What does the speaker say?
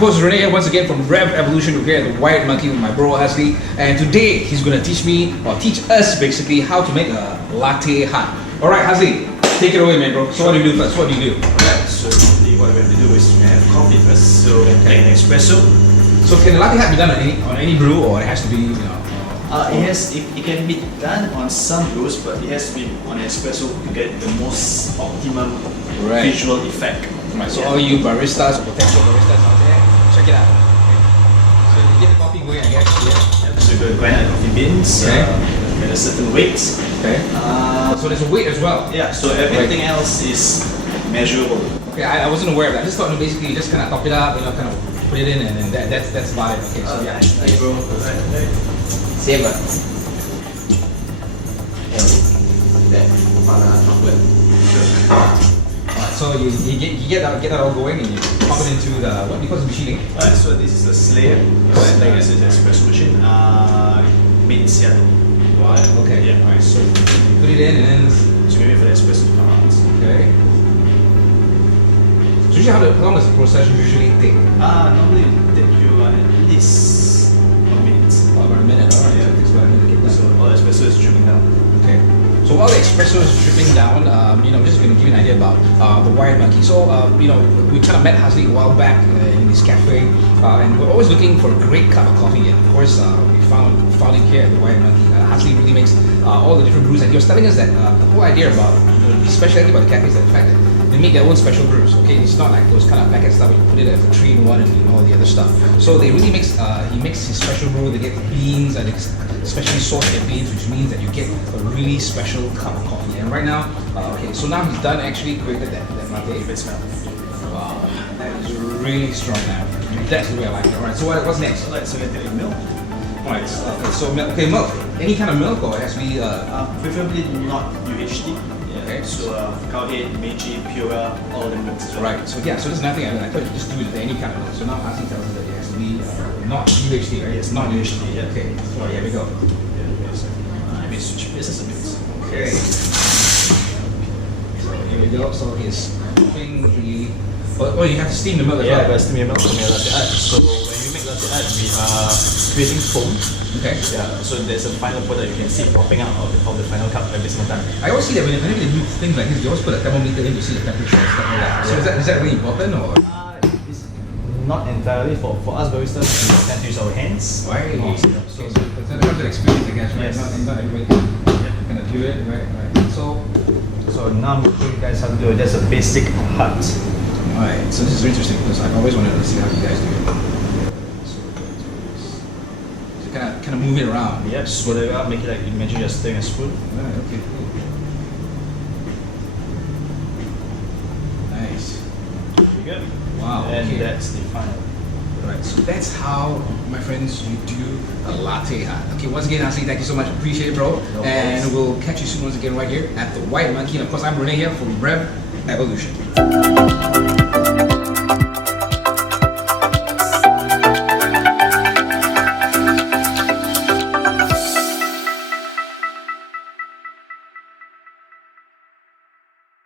folks, Rene here once again from Revv Evolution. We're here at the White Monkey with my bro Haslee, and today he's going to teach me, or teach us basically, how to make a latte heart. Alright Haslee, take it away man bro. So what do you do first? What do you do? Alright, so normally what we have to do is we have coffee first. So take an espresso. So can the latte heart be done on any brew, or it has to be, It can be done on some brews, but it has to be on an espresso to get the most optimum visual effect. Right, so all you baristas or potential baristas out there, check it out. Okay. So you get the coffee going, I guess. Yeah. So you grind out coffee beans at a certain weight. Okay. So there's a weight as well. Yeah. So everything else is measurable. Okay, I wasn't aware of that. I just thought basically you just kind of top it up, kind of put it in, and then that's about it. Okay. So yeah. Nice, bro. Right. Save it. That chocolate. So you get that all going, and you pump it into the what do you call the machining? So this is a Slayer. Like I said, it's an espresso machine. Made in Seattle. Wow. Okay. Yeah. Alright. So you put it in, and then so we wait for the espresso to come out. Okay. So usually how long does the process usually take? Normally it takes you at least 1 minute. About a minute. Alright. Yeah. So it takes about a minute to get done. So all the espresso is dripping down. Okay. So while the espresso is dripping down, I'm just going to give you an idea about the White Monkey. So, we kind of met Haslee a while back in this cafe, and we're always looking for a great cup of coffee. And of course, we found it here at the White Monkey. Haslee really makes all the different brews, and he was telling us that the whole idea about, the specialty about the cafe is the fact that they make their own special brews. Okay, it's not like those kind of packet stuff where you put it as a 3-in-1 and all the other stuff. So they really he makes his special brew. They get beans and especially sourced their beans, which means that you get a really special cup of coffee. And right now, so now he's done actually created that latte. Wow, that is really strong now. That's the way I like it. Alright, so what's next? Alright, so we take milk. Alright, so milk. Okay, milk. Any kind of milk, or it has to be preferably not UHT. Okay. So cowhead, Meiji, Pura, all of them milks as well. Right. So yeah. So there's nothing. I thought you just do it with any kind of milk. So now Haslee tells us that it has to be not UHT, right? Yes, not UHT. Yeah. Okay. So here we go. Let me switch places a bit. Okay. So here we go. So he's putting the. Oh, you have to steam the milk as well. Yeah, but steam your milk to make latte art. So when we make latte art, we are creating foam. Okay. Yeah. So there's a final product you can see popping out of the final cup every single time. I always see that whenever they do things like this, they always put a thermometer in to see the temperature and stuff like that. So is that really important, or? It's not entirely for us baristas. We tend to use our hands. Right. So it's an experience, I guess, right? Yes. Not everybody can do it, right? So now I'm going to show you guys how to do it. That's a basic heart. Alright, so this is interesting because I've always wanted to see how you guys do it. So kind of move it around. Yep, swirl it up, make it like imagine you're stirring a spoon. Right, okay, cool. Nice. There you go. Wow, And okay. that's the final. Right, so that's how, my friends, you do a latte art. Okay, once again, Haslee, thank you so much. Appreciate it, bro. No and problem. we'll catch you soon once again right here at the White Monkey. And of course, I'm Rene here from Revv Evolution.